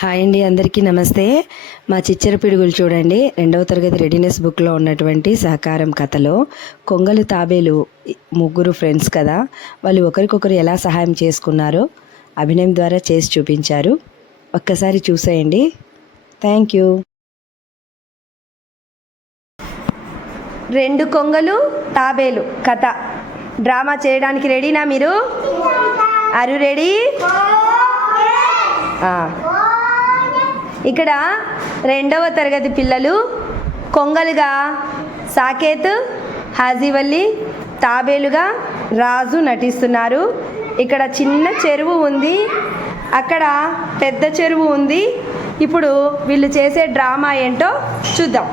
Hi అండి, అందరికీ నమస్తే. మా చిచ్చర పిడుగులు చూడండి, 2వ తరగతి రెడీనెస్ బుక్లో ఉన్నటువంటి సహకారం కథలో కొంగలు తాబేలు ముగ్గురు ఫ్రెండ్స్ కదా, వాళ్ళు ఒకరికొకరు ఎలా సహాయం చేసుకున్నారో అభినయం ద్వారా చేసి చూపించారు. ఒక్కసారి చూసేయండి. Thank you. 2 కొంగలు తాబేలు కథ డ్రామా చేయడానికి రెడీనా మీరు? Are you ready? ఇక్కడ 2వ తరగతి పిల్లలు కొంగలుగా సాకేత్, హాజీవల్లి, తాబేలుగా రాజు నటిస్తున్నారు. ఇక్కడ చిన్న చెరువు ఉంది, అక్కడ పెద్ద చెరువు ఉంది. ఇప్పుడు వీళ్ళు చేసే డ్రామా ఏంటో చూద్దాం.